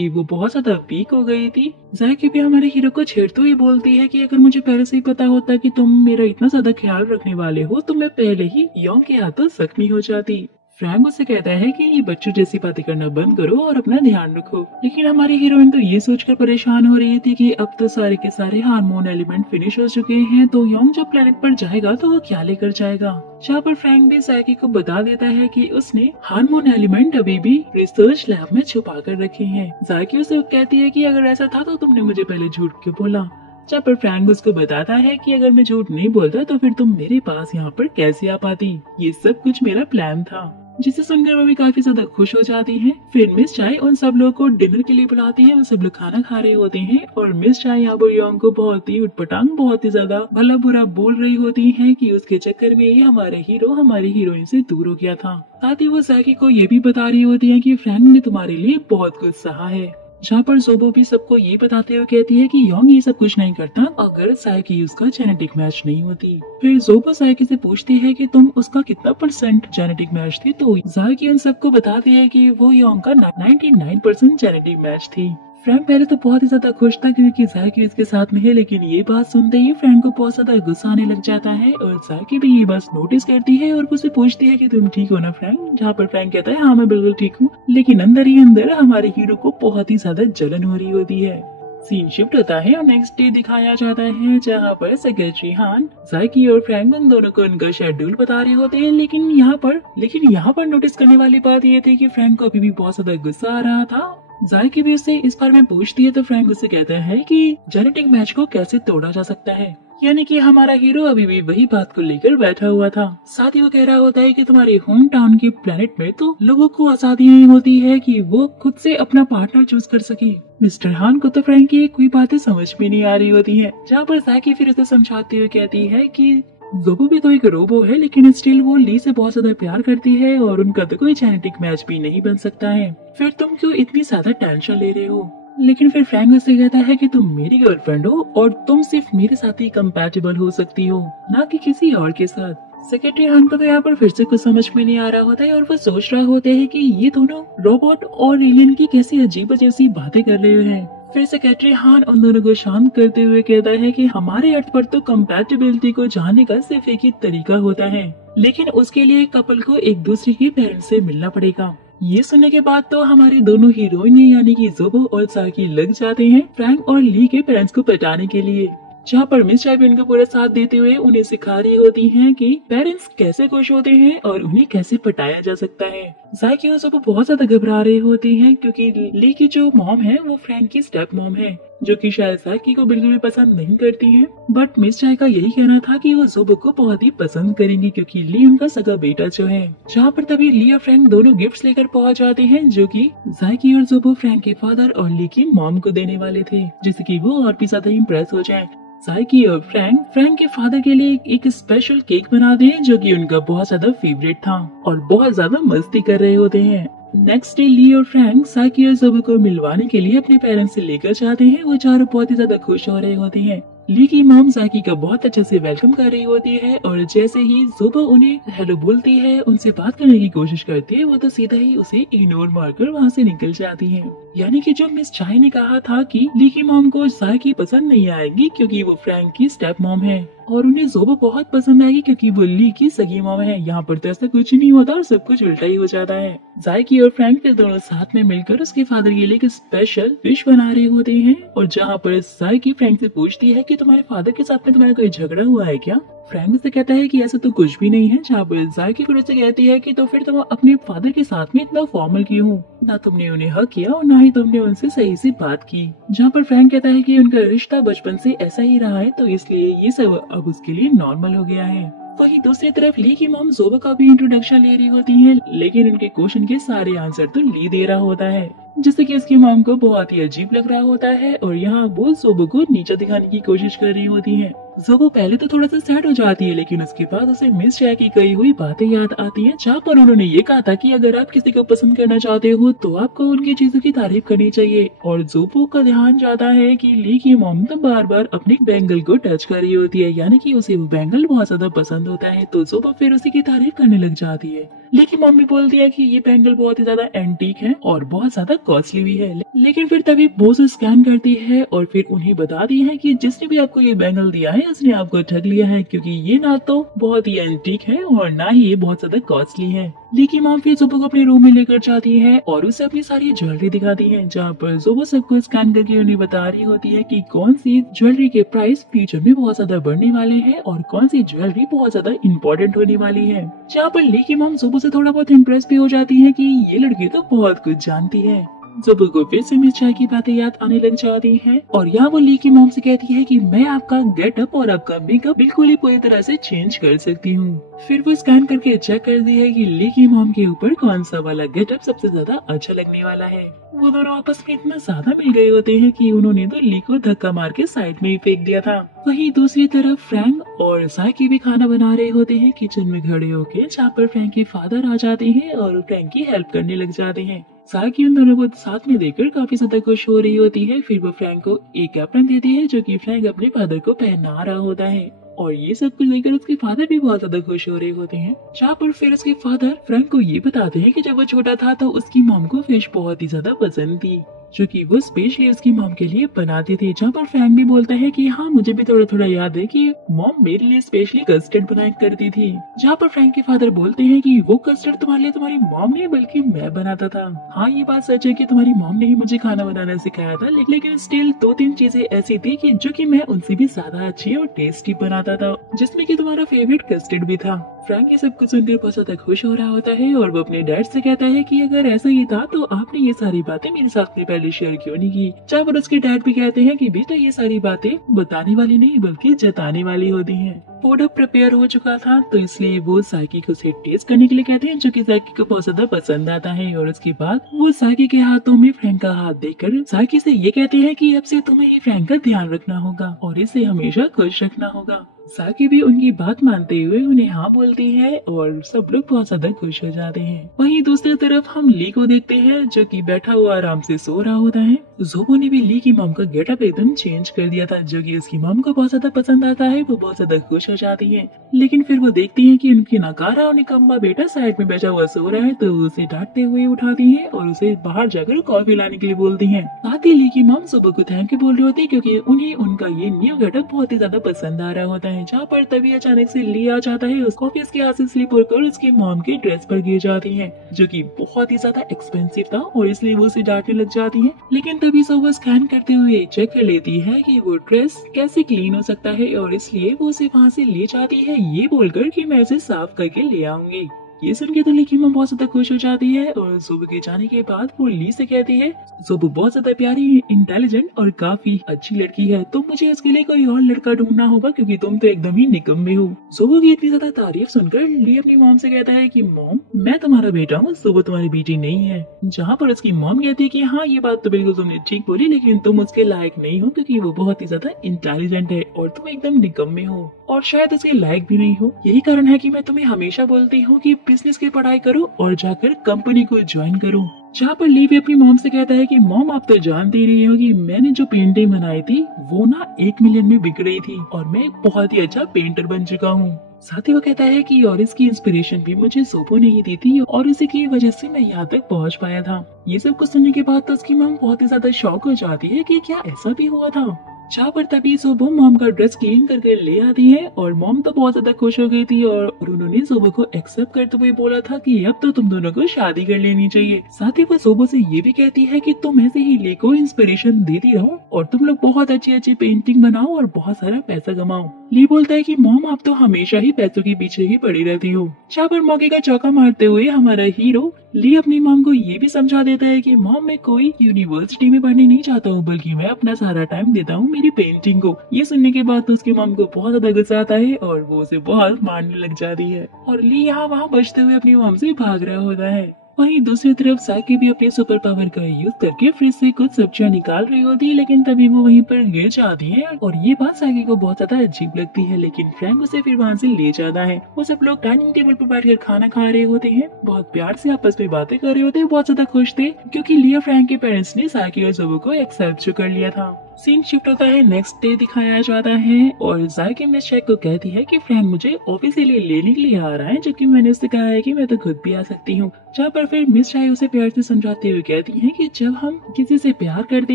वो बहुत ज्यादा वीक हो गई थी। जायकी भी हमारे हीरो को छेड़ते हुए बोलती है कि अगर मुझे पहले से ही पता होता कि तुम मेरा इतना ज्यादा ख्याल रखने वाले हो तो मैं पहले ही योंग के हाथों जख्मी हो जाती। फ्रैंक उससे कहता है कि ये बच्चों जैसी बातें करना बंद करो और अपना ध्यान रखो। लेकिन हमारी हीरोइन तो ये सोचकर परेशान हो रही थी कि अब तो सारे के सारे हार्मोन एलिमेंट फिनिश हो चुके हैं, तो योंग जब प्लेनेट पर जाएगा तो वो क्या लेकर जाएगा। जहाँ पर फ्रैंक भी जायकी को बता देता है कि उसने हार्मोन एलिमेंट अभी भी रिसर्च लैब में छुपा कर रखे हैं। जायकी उसे कहती है कि अगर ऐसा था तो तुमने मुझे पहले झूठ क्यों बोला। जहाँ पर फ्रैंक उसको बताता है कि अगर मैं झूठ नहीं बोलता तो फिर तुम मेरे पास यहाँ पर कैसे आ पाती, ये सब कुछ मेरा प्लान था। जिसे सुनकर वो भी काफी ज्यादा खुश हो जाती है। फिर मिस चाय उन सब लोगों को डिनर के लिए बुलाती है। उन सब लोग खाना खा रहे होते हैं और मिस चाय यहाँ पर योंग को बहुत ही उटपटांग, बहुत ही ज्यादा भला बुरा बोल रही होती है कि उसके चक्कर में ये हमारे हीरो हमारी हीरोइन से दूर हो गया था। साथ ही वो जायकी को ये भी बता रही होती है कि फ्रैंक ने तुम्हारे लिए बहुत कुछ सहा है। जहाँ पर जोबो भी सबको ये बताते हुए कहती है कि योंग ये सब कुछ नहीं करता अगर सायकी उसका जेनेटिक मैच नहीं होती। फिर जोबो सायकी से पूछती है कि तुम उसका कितना % जेनेटिक मैच थी, तो सायकी उन सबको बताती है कि वो योंग का 99% जेनेटिक मैच थी। फ्रैंक पहले तो बहुत ही ज्यादा खुश था क्योंकि जायकी उसके साथ में है, लेकिन ये बात सुनते ही फ्रैंक को बहुत ज्यादा गुस्सा आने लग जाता है और जायकी भी ये बात नोटिस करती है और उससे पूछती है कि तुम ठीक हो ना फ्रैंक। जहाँ पर फ्रैंक कहता है हाँ मैं बिल्कुल ठीक हूँ, लेकिन अंदर ही अंदर हमारे हीरो को बहुत ही ज्यादा जलन हो रही होती है। सीन शिफ्ट होता है और नेक्स्ट डे दिखाया जाता है जहाँ पर सेक्रेटरी हान जायकी और फ्रैंक उन दोनों को उनका शेड्यूल बता रहे होते हैं। लेकिन यहाँ पर नोटिस करने वाली बात ये थी कि फ्रैंक को अभी भी बहुत ज्यादा गुस्सा आ रहा था। जायकी भी उससे इस बारे में पूछती है तो फ्रैंक उससे कहता है कि जेनेटिक मैच को कैसे तोड़ा जा सकता है, यानी कि हमारा हीरो अभी भी वही बात को लेकर बैठा हुआ था। साथ ही वो कह रहा होता है कि तुम्हारे होम टाउन के प्लेनेट में तो लोगों को आजादी नहीं होती है कि वो खुद से अपना पार्टनर चूज कर सके। मिस्टर हान को तो फ्रैंक की कोई बातें समझ में नहीं आ रही होती है। जहाँ पर जायकी फिर उसे समझाते हुए कहती है कि जोबो भी तो एक रोबो है, लेकिन स्टिल वो ली से बहुत ज्यादा प्यार करती है और उनका तो कोई जेनेटिक मैच भी नहीं बन सकता है। फिर तुम क्यों इतनी ज्यादा टेंशन ले रहे हो। लेकिन फिर फ्रैंक उससे कहता है कि तुम मेरी गर्लफ्रेंड हो और तुम सिर्फ मेरे साथ ही कंपैटिबल हो सकती हो, ना कि किसी और के साथ। सेक्रेटरी हान को तो यहाँ पर फिर से कुछ समझ में नहीं आ रहा होता है और वो सोच रहा होते हैं कि ये दोनों रोबोट और एलियन की कैसी अजीब अजीब सी बातें कर रहे हैं। फिर सेक्रेटरी हान उन दोनों को शांत करते हुए कहता है कि हमारे अर्थ पर तो कंपैटिबिलिटी को जानने का सिर्फ एक ही तरीका होता है, लेकिन उसके लिए कपल को एक दूसरे के पेरेंट्स से मिलना पड़ेगा। ये सुनने के बाद तो हमारी दोनों हीरोइन यानी कि जोबो और जायकी लग जाते हैं फ्रैंक और ली के पेरेंट्स को पटाने के लिए। जहाँ पर मिस चाय भी उनका पूरा साथ देते हुए उन्हें सिखा रही होती हैं कि पेरेंट्स कैसे खुश होते हैं और उन्हें कैसे पटाया जा सकता है। जायकी और जोबो बहुत ज्यादा घबरा रहे होती हैं क्योंकि ली की जो मॉम है वो फ्रैंक की स्टेप मॉम है, जो कि शायद जायकी को बिल्कुल भी पसंद नहीं करती है। बट मिस चाय का यही कहना था कि वो जोबो को बहुत ही पसंद करेंगी क्योंकि ली उनका सगा बेटा जो है। जहाँ पर तभी ली और फ्रैंक दोनों गिफ्ट्स लेकर पहुंच जाते हैं जो कि जायकी और जोबो फ्रैंक के फादर और ली की मॉम को देने वाले थे, जिससे कि वो और भी ज्यादा इम्प्रेस हो जाए। जायकी और फ्रैंक के फादर के लिए एक स्पेशल केक बनाते हैं जो कि उनका बहुत ज्यादा फेवरेट था और बहुत ज्यादा मस्ती कर रहे होते हैं। नेक्स्ट डे ली और फ्रैंक जायकी और जोबो को मिलवाने के लिए अपने पेरेंट्स से लेकर जाते हैं। वो चारों बहुत ही ज्यादा खुश हो रहे होते हैं। ली की मॉम जायकी का बहुत अच्छे से वेलकम कर रही होती है और जैसे ही जोबो उन्हें हेलो बोलती है, उनसे बात करने की कोशिश करती है, वो तो सीधा ही उसे इग्नोर मारकर वहाँ से निकल जाती है। यानी कि जो मिस चाय ने कहा था कि ली की मॉम को जायकी पसंद नहीं आएगी क्योंकि वो फ्रैंक की स्टेप मॉम है और उन्हें जोबो बहुत पसंद आएगी क्योंकि वो ली की सगी मॉम है। यहाँ पर तो ऐसा कुछ नहीं होता और सब कुछ उल्टा ही हो जाता है। जायकी और फ्रैंक फिर दोनों साथ में मिलकर उसके फादर के लिए एक स्पेशल डिश बना रहे होते हैं और जहाँ पर जायकी फ्रैंक से पूछती है कि तुम्हारे फादर के साथ में तुम्हारा कोई झगड़ा हुआ है क्या। फ्रैंक से कहता है कि ऐसा तो कुछ भी नहीं है। जहाँ पर जायकी फिर उससे कहती है कि तो फिर तुम अपने फादर के साथ में इतना फॉर्मल क्यों हो, ना तुमने उन्हें हक किया और ना ही तुमने उनसे सही से बात की। जहाँ पर फ्रैंक कहता है कि उनका रिश्ता बचपन से ऐसा ही रहा है तो इसलिए ये सब अब उसके लिए नॉर्मल हो गया है। वही दूसरी तरफ ली की मॉम जोबो का भी इंट्रोडक्शन ले रही होती है, लेकिन उनके क्वेश्चन के सारे आंसर तो ली दे रहा होता है, जिससे कि उसकी मॉम को बहुत ही अजीब लग रहा होता है और यहाँ वो जोबो को नीचा दिखाने की कोशिश कर रही होती है। जोबो पहले तो थोड़ा सा सैड हो जाती है, लेकिन उसके बाद उसे मिस चाय की कही हुई बातें याद आती हैं, जहाँ पर उन्होंने ये कहा था कि अगर आप किसी को पसंद करना चाहते हो तो आपको उनकी चीजों की तारीफ करनी चाहिए। और जोबो का ध्यान जाता है कि ली की मॉम तो बार बार अपने बैंगल को टच कर रही होती है, यानी कि उसे वो बैंगल बहुत ज्यादा पसंद होता है, तो जोबो फिर उसी की तारीफ करने लग जाती है। लेकिन मम्मी बोलती है कि ये बैंगल बहुत ही ज्यादा एंटीक है और बहुत ज्यादा कॉस्टली भी है। लेकिन फिर तभी वो उसे स्कैन करती है और फिर उन्हें बताती है कि जिसने भी आपको ये बैंगल दिया है उसने आपको ठग लिया है, क्योंकि ये ना तो बहुत ही एंटीक है और ना ही ये बहुत ज्यादा कॉस्टली है। ली की मॉम फिर जोबो को अपने रूम में लेकर जाती है और उसे अपनी सारी ज्वेलरी दिखाती है, जहाँ पर जोबो सबको स्कैन करके उन्हें बता रही होती है कि कौन सी ज्वेलरी के प्राइस फ्यूचर में बहुत ज्यादा बढ़ने वाले हैं और कौन सी ज्वेलरी बहुत ज्यादा इम्पोर्टेंट होने वाली है। जहाँ पर ली की मॉम जोबो से थोड़ा बहुत इम्प्रेस भी हो जाती है कि ये लड़की तो बहुत कुछ जानती है। जोबो को फिर से मिर्चाई की बातें याद आने लग जाती हैं और यहाँ वो ली की मॉम से कहती है कि मैं आपका गेटअप और आपका मेकअप बिल्कुल ही पूरी तरह से चेंज कर सकती हूँ। फिर वो स्कैन करके चेक करती है कि ली की मॉम के ऊपर कौन सा वाला गेटअप सबसे ज्यादा अच्छा लगने वाला है। वो दोनों आपस में इतना ज्यादा मिल गए होते हैं कि उन्होंने तो ली को धक्का मार के साइड में ही फेंक दिया था। वहीं दूसरी तरफ फ्रैंक और साकी भी खाना बना रहे होते हैं किचन में खड़े होके, जहाँ पर फ्रैंक के फादर आ जाते हैं और फ्रैंक की हेल्प करने लग जाते हैं। साकी उन दोनों को साथ में देखकर काफी ज्यादा खुश हो रही होती है। फिर वो फ्रैंक को एक एप्रन देती है जो कि फ्रैंक अपने फादर को पहना रहा होता है और ये सब कुछ देखकर उसके फादर भी बहुत ज्यादा खुश हो रहे होते हैं। जहाँ पर फिर उसके फादर फ्रैंक को ये बताते हैं कि जब वो छोटा था तो उसकी मॉम को फिश बहुत ही ज्यादा पसंद थी, जो कि वो स्पेशली उसकी मॉम के लिए बनाते थे। जहाँ पर फ्रैंक भी बोलता है कि हाँ मुझे भी थोड़ा थोड़ा याद है कि मॉम मेरे लिए स्पेशली कस्टर्ड बनाया करती थी। जहाँ पर फ्रैंक के फादर बोलते हैं कि वो कस्टर्ड तुम्हारे लिए तुम्हारी मॉम नहीं बल्कि मैं बनाता था। हाँ ये बात सच है कि तुम्हारी मॉम ने ही मुझे खाना बनाना सिखाया था, लेकिन स्टिल 2-3 चीजें ऐसी थी कि जो कि मैं उनसे भी ज्यादा अच्छी और टेस्टी बनाता था, जिसमें कि तुम्हारा फेवरेट कस्टर्ड भी था। फ्रैंक ये सब कुछ सुनकर बहुत ज्यादा खुश हो रहा होता है और वो अपने डैड से कहता है कि अगर ऐसा ही था तो आपने ये सारी बातें मेरे साथ में पहले शेयर क्यों नहीं की। जहाँ पर उसके डैड भी कहते हैं कि बेटा ये सारी बातें बताने वाली नहीं बल्कि जताने वाली होती हैं। फूड अब प्रिपेयर हो चुका था तो इसलिए वो साकी को उसे टेस्ट करने के लिए कहते हैं, जो कि साकी को बहुत ज्यादा पसंद आता है। और उसके बाद वो साकी के हाथों में फ्रैंक का हाथ देकर साकी से ये कहते हैं कि अब से तुम्हें ही फ्रैंक का ध्यान रखना होगा और इसे हमेशा खुश रखना होगा। साकी भी उनकी बात मानते हुए उन्हें हाँ बोलती है और सब लोग बहुत ज्यादा खुश हो जाते हैं। वहीं दूसरी तरफ हम ली को देखते हैं जो कि बैठा हुआ आराम से सो रहा होता है। जोबो ने भी ली की मॉम का गेटअप एकदम चेंज कर दिया था, जो कि उसकी मॉम को बहुत ज्यादा पसंद आता है। वो बहुत ज्यादा खुश हो जाती है, लेकिन फिर वो देखती है कि उनकी नकारा और निकम्मा बेटा साइड में बैठा हुआ सो रहा है, तो उसे डांटते हुए उठाती है और उसे बाहर जाकर कॉफी लाने के लिए बोलती है। साथ ही ली की मॉम जोबो को थैंक यू बोल रही होती है क्योंकि उन्हें उनका ये न्यू गेटअप बहुत ही ज्यादा पसंद आ रहा होता है। जहाँ पर तभी अचानक से ली आ जाता है, उस कॉफी उसके हाथ से स्लिप होकर उसकी मॉम के ड्रेस पर गिर जाती है, जो कि बहुत ही ज्यादा एक्सपेंसिव था और इसलिए वो उसे डांटने लग जाती है। लेकिन तभी जोबो स्कैन करते हुए चेक कर लेती है कि वो ड्रेस कैसे क्लीन हो सकता है और इसलिए वो उसे वहाँ से ले जाती है ये बोलकर कि मैं इसे साफ करके ले आऊंगी। ये सुन के तो ली की मॉम बहुत ज्यादा खुश हो जाती है और जोबो के जाने के बाद वो ली से कहती है जोबो बहुत ज्यादा प्यारी, इंटेलिजेंट और काफी अच्छी लड़की है, तो मुझे इसके लिए कोई और लड़का ढूंढना होगा क्योंकि तुम तो एकदम ही निकम्मे हो। जोबो की इतनी ज्यादा तारीफ सुनकर ली अपनी मॉम से कहता है कि मॉम मैं तुम्हारा बेटा हूँ, जोबो तुम्हारी बेटी नहीं है। जहाँ पर उसकी मॉम कहती है कि हाँ ये बात तो बिल्कुल तुमने ठीक बोली, लेकिन तुम उसके लायक नहीं हो क्योंकि वो बहुत ही ज्यादा इंटेलिजेंट है और तुम एकदम निकम्मे हो और शायद उसके लायक भी नहीं हो। यही कारण है कि मैं तुम्हें हमेशा बोलती हूँ कि बिजनेस की पढ़ाई करो और जाकर कंपनी को ज्वाइन करो। जहाँ पर ली भी अपनी मॉम से कहता है कि मॉम आप तो जानती रही हो कि मैंने जो पेंटिंग बनाई थी वो ना 1 मिलियन में बिक रही थी और मैं एक बहुत ही अच्छा पेंटर बन चुका हूँ। साथ ही वो कहता है कि और इसकी इंस्पिरेशन भी मुझे जोबो ने ही दी थी और इसी की वजह से मैं यहाँ तक पहुँच पाया था। ये सब कुछ सुनने के बाद तो उसकी मॉम बहुत ही ज्यादा शॉक हो जाती है कि क्या ऐसा भी हुआ था। जहाँ पर तभी जोबो मॉम का ड्रेस क्लीन करके ले आती है और मॉम तो बहुत ज्यादा खुश हो गई थी और उन्होंने जोबो को एक्सेप्ट करते हुए बोला था कि अब तो तुम दोनों को शादी कर लेनी चाहिए। साथ ही वो जोबो से ये भी कहती है कि तुम ऐसे ही ली को इंस्पिरेशन देती रहो और तुम लोग बहुत अच्छी अच्छी पेंटिंग बनाओ और बहुत सारा पैसा कमाओ। ली बोलता है कि मॉम आप तो हमेशा ही पैसों के पीछे ही पड़ी रहती हो। जहाँ पर मौके का चौका मारते हुए हमारा हीरो ली अपनी मॉम को ये भी समझा देता है कि मॉम मैं कोई यूनिवर्सिटी में पढ़ने नहीं चाहता हूँ बल्कि मैं अपना सारा टाइम देता हूँ मेरी पेंटिंग को। ये सुनने के बाद तो उसकी मॉम को बहुत ज्यादा गुस्सा आता है और वो उसे बहुत मारने लग जाती है और ली यहाँ वहाँ बचते हुए अपनी मॉम से भाग रहा होता है। वहीं दूसरी तरफ साकी भी अपने सुपर पावर का यूज करके फ्रिज से कुछ सब्जियां निकाल रही होती है, लेकिन तभी वो वहीं पर गिर जाती है और ये बात साकी को बहुत ज्यादा अजीब लगती है। लेकिन फ्रैंक उसे फिर वहाँ से ले जाता है। वो सब लोग डाइनिंग टेबल पर बैठकर खाना खा रहे होते हैं, बहुत प्यार से आपस में बातें कर रहे होते हैं, बहुत ज्यादा खुश थे क्योंकि लिया फ्रैंक के पेरेंट्स ने साकी और जोबो को एक्सेप्ट कर लिया था। सीन शिफ्ट होता है, नेक्स्ट डे दिखाया जाता है और जायके मिस चाय को कहती है कि फ्रैंक मुझे ऑफिस के लिए लेने के लिए आ रहा है, जो कि मैंने उससे कहा है कि मैं तो खुद भी आ सकती हूँ। जहाँ पर फिर मिस चाय उसे प्यार से समझाते हुए कहती है कि जब हम किसी से प्यार करते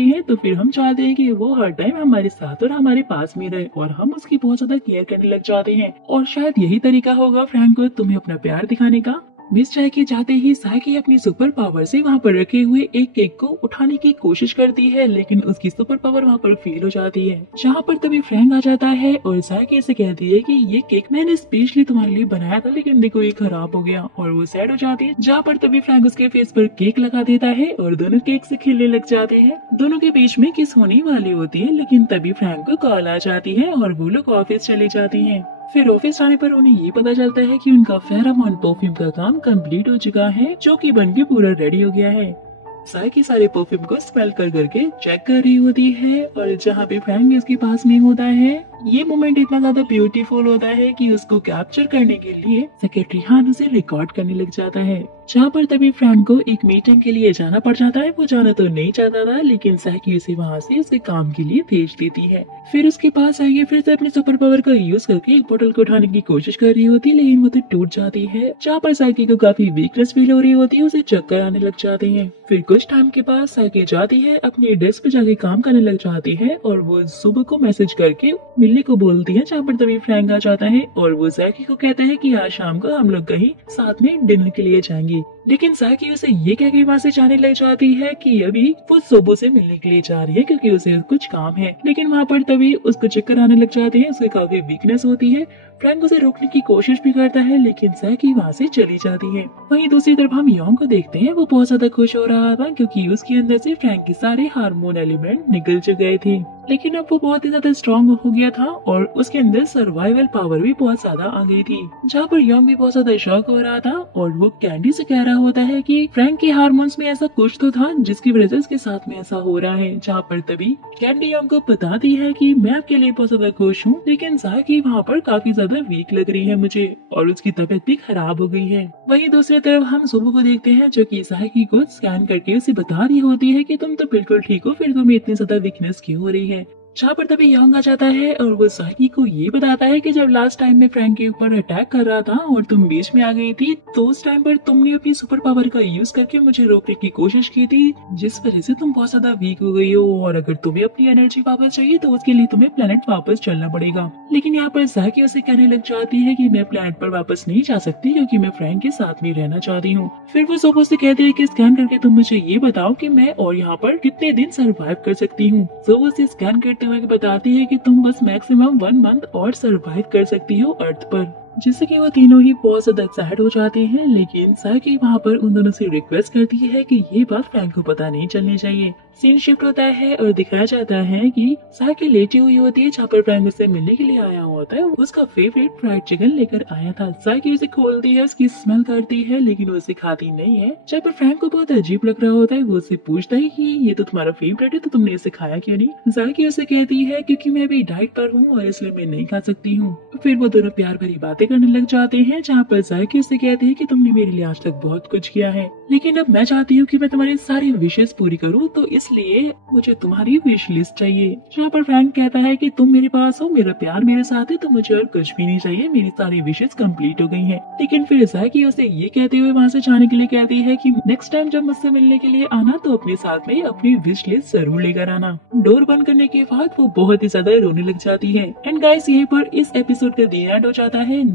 हैं तो फिर हम चाहते हैं कि वो हर टाइम हमारे साथ और हमारे पास में रहे और हम उसकी बहुत ज्यादा केयर करने लग जाते हैं और शायद यही तरीका होगा फ्रैंक को तुम्हें अपना प्यार दिखाने का। मिस चाय के जाते ही सायकी अपनी सुपर पावर से वहाँ पर रखे हुए एक केक को उठाने की कोशिश करती है, लेकिन उसकी सुपर पावर वहाँ पर फेल हो जाती है। जहाँ पर तभी फ्रैंक आ जाता है और सायकी से कहती है कि ये केक मैंने स्पेशली तुम्हारे लिए बनाया था, लेकिन देखो ये खराब हो गया और वो सैड हो जाती है। जहाँ पर तभी फ्रैंक उसके फेस पर केक लगा देता है और दोनों केक से खेलने लग जाते हैं। दोनों के बीच में किस होने वाली होती है, लेकिन तभी फ्रैंक को कॉल आ जाती है और वो लोग ऑफिस चले जाते हैं। फिर ऑफिस आने पर उन्हें ये पता चलता है कि उनका फेरोमोन परफ्यूम का काम कंप्लीट हो चुका है, जो कि बनके पूरा रेडी हो गया है। सायकी सारे परफ्यूम को स्मेल कर करके चेक कर रही होती है और जहाँ पे फ्रैंक उसके पास में होता है, ये मोमेंट इतना ज्यादा ब्यूटीफुल होता है कि उसको कैप्चर करने के लिए सेक्रेटरी हान उसे रिकॉर्ड करने लग जाता है। जहाँ पर तभी फ्रैंक को एक मीटिंग के लिए जाना पड़ जाता है। वो जाना तो नहीं चाहता था, लेकिन सायकी उसे वहाँ से उसके काम के लिए भेज देती है। फिर उसके पास आइए फिर से अपने सुपर पावर का यूज करके एक बोतल को उठाने की कोशिश कर रही होती है, लेकिन वो तो टूट जाती है। जहाँ पर सायकी को काफी वीकनेस फील हो रही होती है, उसे चक्कर आने लग जाते हैं। फिर कुछ टाइम के बाद सायकी जाती है अपनी डेस्क पे जाके काम करने लग जाती है और वो सुबह को मैसेज करके मिलने को बोलती है। जहाँ पर तभी फ्रैंक आ जाता है और वो सायकी को कहता है कि आज शाम को हम लोग कहीं साथ में डिनर के लिए जाएंगे, लेकिन सायकी उसे ये कह के वहाँ से जाने लग जाती है कि अभी वो सुबह से मिलने के लिए जा रही है क्योंकि उसे कुछ काम है। लेकिन वहाँ पर तभी उसको चक्कर आने लग जाते हैं, उसकी काफी वीकनेस होती है। फ्रैंक उसे रोकने की कोशिश भी करता है, लेकिन सायकी वहाँ से चली जाती है। वहीं दूसरी तरफ हम योंग को देखते हैं। वो बहुत ज्यादा खुश हो रहा था क्योंकि उसके अंदर से फ्रैंक के सारे हार्मोन एलिमेंट निकल चुके थे, लेकिन अब वो बहुत ही ज्यादा स्ट्रॉन्ग हो गया था और उसके अंदर सर्वाइवल पावर भी बहुत ज्यादा आ गई थी। जहाँ पर योंग भी बहुत ज्यादा शॉक हो रहा था और वो कैंडी से कह रहा होता है कि फ्रैंक के हार्मोन्स में ऐसा कुछ तो था जिसकी वजह से उसके साथ में ऐसा हो रहा है। जहाँ पर तभी कैंडी योंग को बताती है कि मैं आपके लिए बहुत ज्यादा खुश हूँ, लेकिन सायकी वहाँ पर काफी ज्यादा वीक लग रही है मुझे और उसकी तबीयत भी खराब हो गई है। वहीं दूसरी तरफ हम सुबह को देखते हैं जो कि सायकी को स्कैन करके उसे बता रही होती है कि तुम तो बिल्कुल ठीक हो, फिर तुम्हें इतनी ज्यादा वीकनेस क्यों हो रही है। जहाँ पर तभी योंग आ जाता है और वो सायकी को ये बताता है कि जब लास्ट टाइम में फ्रैंक के ऊपर अटैक कर रहा था और तुम बीच में आ गई थी, तो उस टाइम पर तुमने अपनी सुपर पावर का यूज करके मुझे रोकने की कोशिश की थी, जिस वजह से तुम बहुत ज्यादा वीक हो गई हो और अगर तुम्हें अपनी एनर्जी वापस चाहिए तो उसके लिए तुम्हें प्लेनेट वापस चलना पड़ेगा। लेकिन यहाँ पर सायकी उसे कहने लग जाती है कि मैं प्लेनेट पर वापस नहीं जा सकती क्योंकि मैं फ्रैंक के साथ में रहना चाहती हूँ। फिर वो सुबह से कहती है कि स्कैन करके तुम मुझे ये बताओ कि मैं और यहाँ पर कितने दिन सर्वाइव कर सकती हूँ। सुबह उसे स्कैन करते हुए बताती है कि तुम बस मैक्सिमम 1 मंथ और सरवाइव कर सकती हो अर्थ पर, जिससे कि वो तीनों ही बहुत ज्यादा एक्साइटेड हो जाते हैं। लेकिन सायकी वहाँ पर उन दोनों से रिक्वेस्ट करती है कि ये बात फ्रैंक को पता नहीं चलनी चाहिए। सीन शिफ्ट होता है और दिखाया जाता है कि सायकी लेटी हुई होती है, जहाँ पर फ्रैंक उससे मिलने के लिए आया होता है। उसका फेवरेट फ्राइड चिकन लेकर आया था। सायकी उसे खोलती है, उसकी स्मेल करती है, लेकिन वो उसे खाती नहीं है। जब पर फ्रैंक को बहुत अजीब लग रहा होता है, वो उससे पूछता है कि ये तो तुम्हारा फेवरेट है, तो तुमने इसे खाया क्यों नहीं। सायकी उसे कहती है क्योंकि मैं अभी डाइट पर हूँ और इसलिए मैं नहीं खा सकती हूँ। फिर वो दोनों प्यार भरी बातें करने लग जाते हैं, जहाँ पर सायकी उससे कहती है कि तुमने मेरे लिए आज तक बहुत कुछ किया है, लेकिन अब मैं चाहती हूँ कि मैं तुम्हारी सारी विशेष पूरी करूँ, तो इसलिए मुझे तुम्हारी विश लिस्ट चाहिए। जहाँ पर फ्रैंक कहता है कि तुम मेरे पास हो, मेरा प्यार मेरे साथ है, तो मुझे और कुछ भी नहीं चाहिए, मेरी सारी विशेष कंप्लीट हो गई हैं। लेकिन फिर सायकी उसे ये कहते हुए वहाँ से जाने के लिए कहती है कि नेक्स्ट टाइम जब मुझसे मिलने के लिए आना तो अपने साथ में अपनी विश लिस्ट जरूर लेकर आना। डोर बंद करने के बाद वो बहुत ही ज्यादा रोने लग जाती है। एंड गाइस, यहीं पर इस एपिसोड का दी एंड हो जाता है।